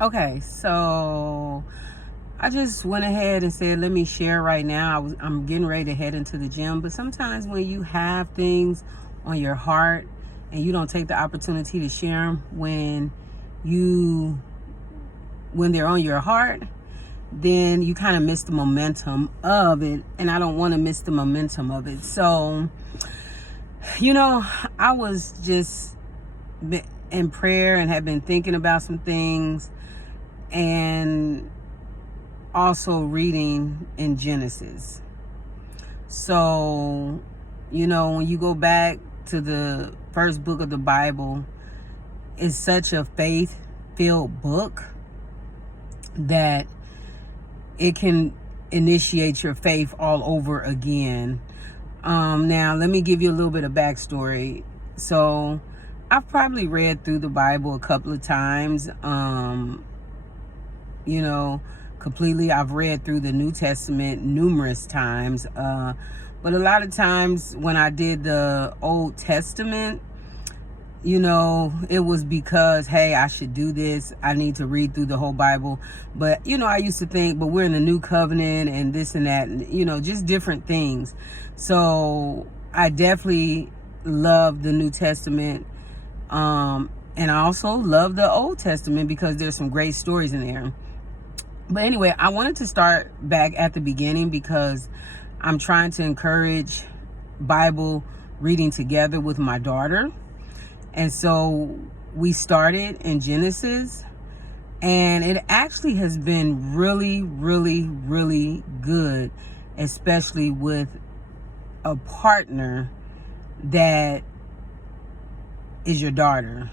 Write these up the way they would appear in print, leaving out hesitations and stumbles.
Okay, so I just went ahead and said, let me share right now. I'm getting ready to head into the gym, but sometimes when you have things on your heart and you don't take the opportunity to share them when they're on your heart, then you kind of miss the momentum of it, and I don't want to miss the momentum of it. So, I was just in prayer and had been thinking about some things, and also reading in Genesis. So, when you go back to the first book of the Bible, it's such a faith-filled book that it can initiate your faith all over again. Now, let me give you a little bit of backstory. So, I've probably read through the Bible a couple of times. Completely. I've read through the New Testament numerous times. But a lot of times when I did the Old Testament, it was because, hey, I should do this. I need to read through the whole Bible. But, I used to think, but we're in the new covenant and this and that, and, just different things. So I definitely love the New Testament. And I also love the Old Testament because there's some great stories in there. But anyway, I wanted to start back at the beginning because I'm trying to encourage Bible reading together with my daughter. And so we started in Genesis, and it actually has been really, really, really good, especially with a partner that is your daughter.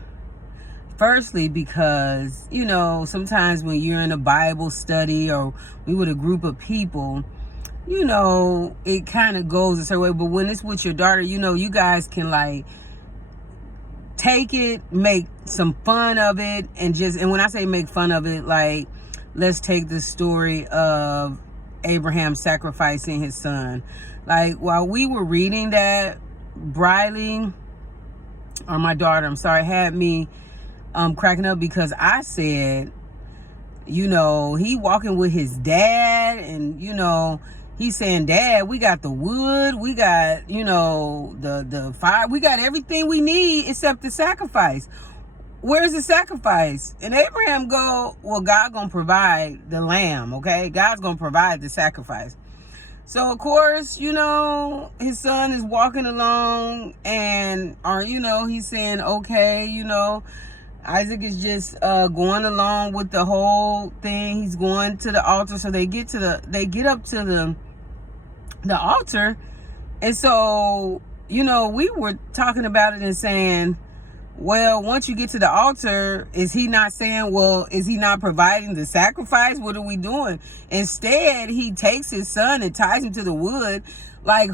Firstly, because, sometimes when you're in a Bible study or we with a group of people, it kind of goes a certain way. But when it's with your daughter, you guys can take it, make some fun of it, and when I say make fun of it, let's take the story of Abraham sacrificing his son. While we were reading that, Briley, or my daughter, had me cracking up because I said, he walking with his dad, and he's saying, Dad, we got the wood, we got the fire, we got everything we need except the sacrifice. Where's the sacrifice? And Abraham go, well, God gonna provide the lamb. Okay, God's gonna provide the sacrifice. So of course, his son is walking along, he's saying, okay, Isaac is just going along with the whole thing. He's going to the altar. So they get up to the altar. And so, we were talking about it and saying, well, once you get to the altar, is he not saying, well, is he not providing the sacrifice? What are we doing? Instead, he takes his son and ties him to the wood.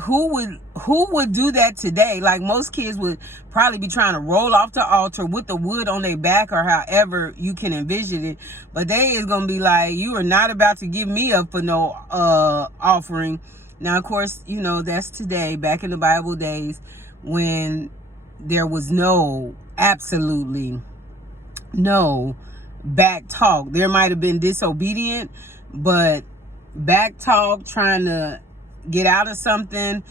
Who would do that today? Most kids would probably be trying to roll off the altar with the wood on their back, or however you can envision it. But they is going to be like, you are not about to give me up for no offering. Now, of course, that's today, back in the Bible days, when there was absolutely no back talk. There might have been disobedient, but back talk, trying to get out of something,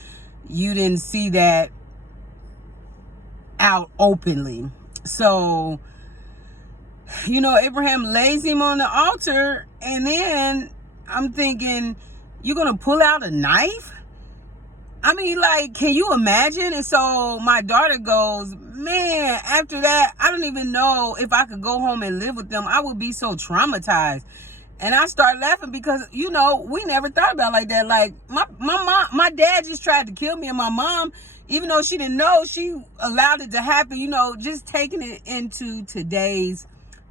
you didn't see that out openly. So, Abraham lays him on the altar, and then I'm thinking, you're gonna pull out a knife? Can you imagine? And so my daughter goes, man, after that, I don't even know if I could go home and live with them. I would be so traumatized. And I started laughing because, we never thought about it like that. My mom, my dad just tried to kill me, and my mom, even though she didn't know, she allowed it to happen, just taking it into today's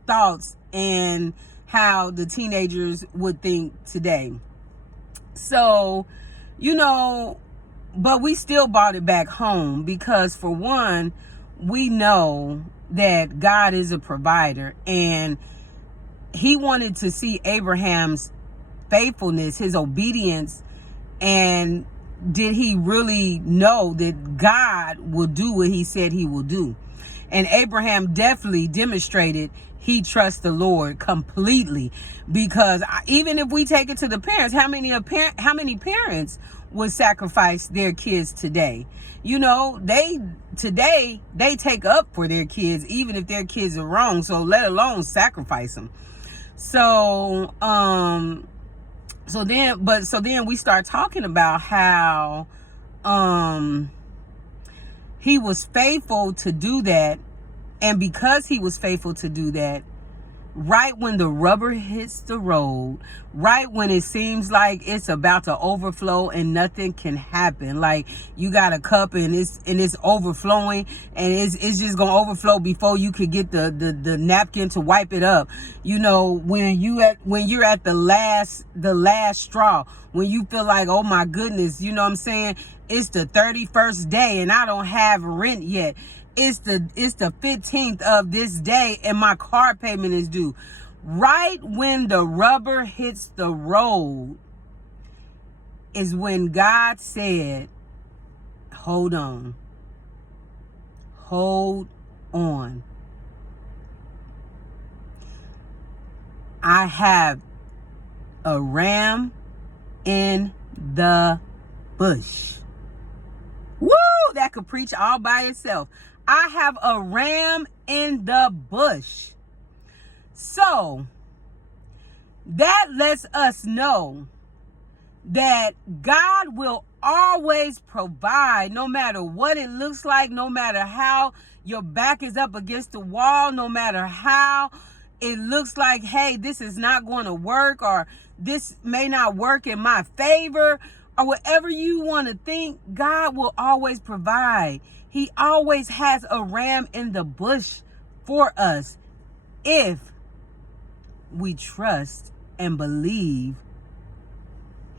thoughts and how the teenagers would think today. So, but we still brought it back home because, for one, we know that God is a provider, and he wanted to see Abraham's faithfulness, his obedience, and did he really know that God will do what he said he will do? And Abraham definitely demonstrated he trusts the Lord completely. Because even if we take it to the parents, how many parents would sacrifice their kids today? You know, they take up for their kids, even if their kids are wrong. So let alone sacrifice them. So, so then we start talking about how, he was faithful to do that. And because he was faithful to do that, right when the rubber hits the road, right when it seems like it's about to overflow and nothing can happen, like you got a cup and it's overflowing and it's just gonna overflow before you could get the napkin to wipe it up. You know, when you're at the last straw, when you feel like, oh my goodness, you know what I'm saying? It's the 31st day and I don't have rent yet. It's the 15th of this day and my car payment is due. Right when the rubber hits the road is when God said, hold on. Hold on. I have a ram in the bush. Woo! That could preach all by itself. I have a ram in the bush. So that lets us know that God will always provide, no matter what it looks like, no matter how your back is up against the wall, no matter how it looks like, hey, this is not going to work, or this may not work in my favor, or whatever you want to think. God will always provide. He always has a ram in the bush for us if we trust and believe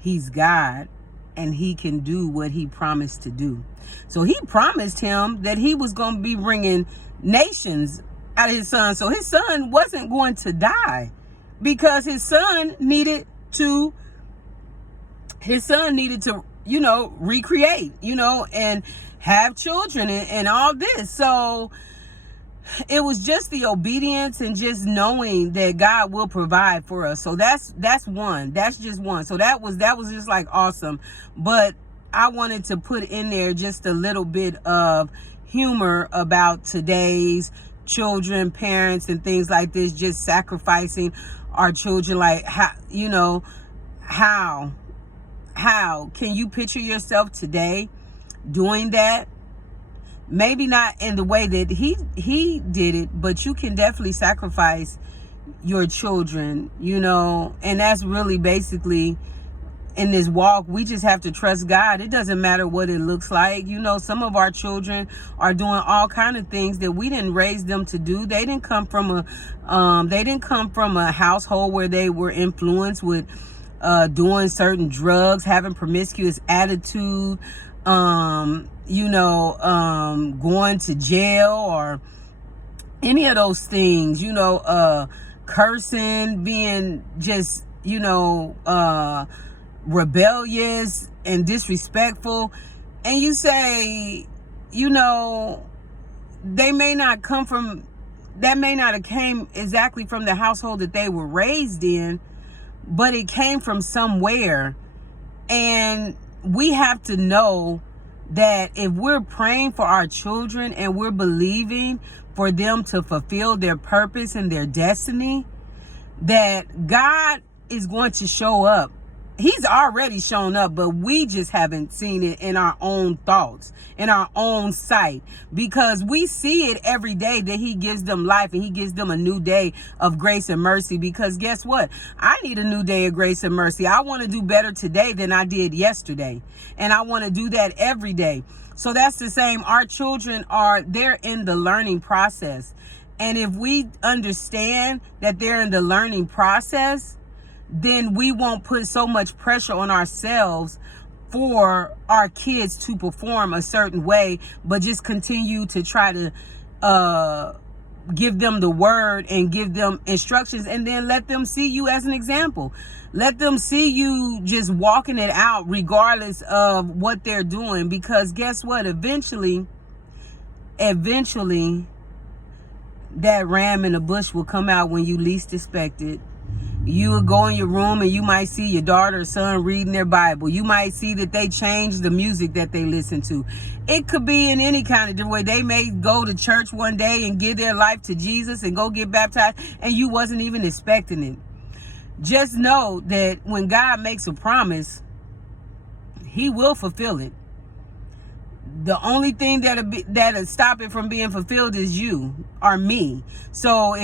he's God and he can do what he promised to do. So he promised him that he was going to be bringing nations out of his son. So his son wasn't going to die, because his son needed to, you know, recreate, you know, and have children and all this. So it was just the obedience and just knowing that God will provide for us. So that's one. That's just one. So that was just like awesome. But I wanted to put in there just a little bit of humor about today's children, parents, and things like this, just sacrificing our children. Like, how, you know, how can you picture yourself today doing that? Maybe not in the way that he did it, but you can definitely sacrifice your children, you know. And that's really basically, in this walk, we just have to trust God. It doesn't matter what it looks like. You know, some of our children are doing all kind of things that we didn't raise them to do. They didn't come from a household where they were influenced with doing certain drugs, having promiscuous attitude, you know, going to jail or any of those things, you know, cursing, being just, you know, rebellious and disrespectful. And you say, you know, that may not have came exactly from the household that they were raised in, but it came from somewhere. And we have to know that if we're praying for our children and we're believing for them to fulfill their purpose and their destiny, that God is going to show up. He's already shown up, but we just haven't seen it in our own thoughts, in our own sight, because we see it every day that he gives them life and he gives them a new day of grace and mercy. Because guess what? I need a new day of grace and mercy. I want to do better today than I did yesterday. And I want to do that every day. So that's the same. Our children they're in the learning process. And if we understand that they're in the learning process, then we won't put so much pressure on ourselves for our kids to perform a certain way, but just continue to try to give them the word and give them instructions, and then let them see you as an example. Let them see you just walking it out regardless of what they're doing. Because guess what? Eventually, that ram in the bush will come out when you least expect it. You will go in your room and you might see your daughter or son reading their Bible. You might see that they change the music that they listen to. It could be in any kind of different way. They may go to church one day and give their life to Jesus and go get baptized, and you wasn't even expecting it. Just know that when God makes a promise, he will fulfill it. The only thing that'll stop it from being fulfilled is you or me. So if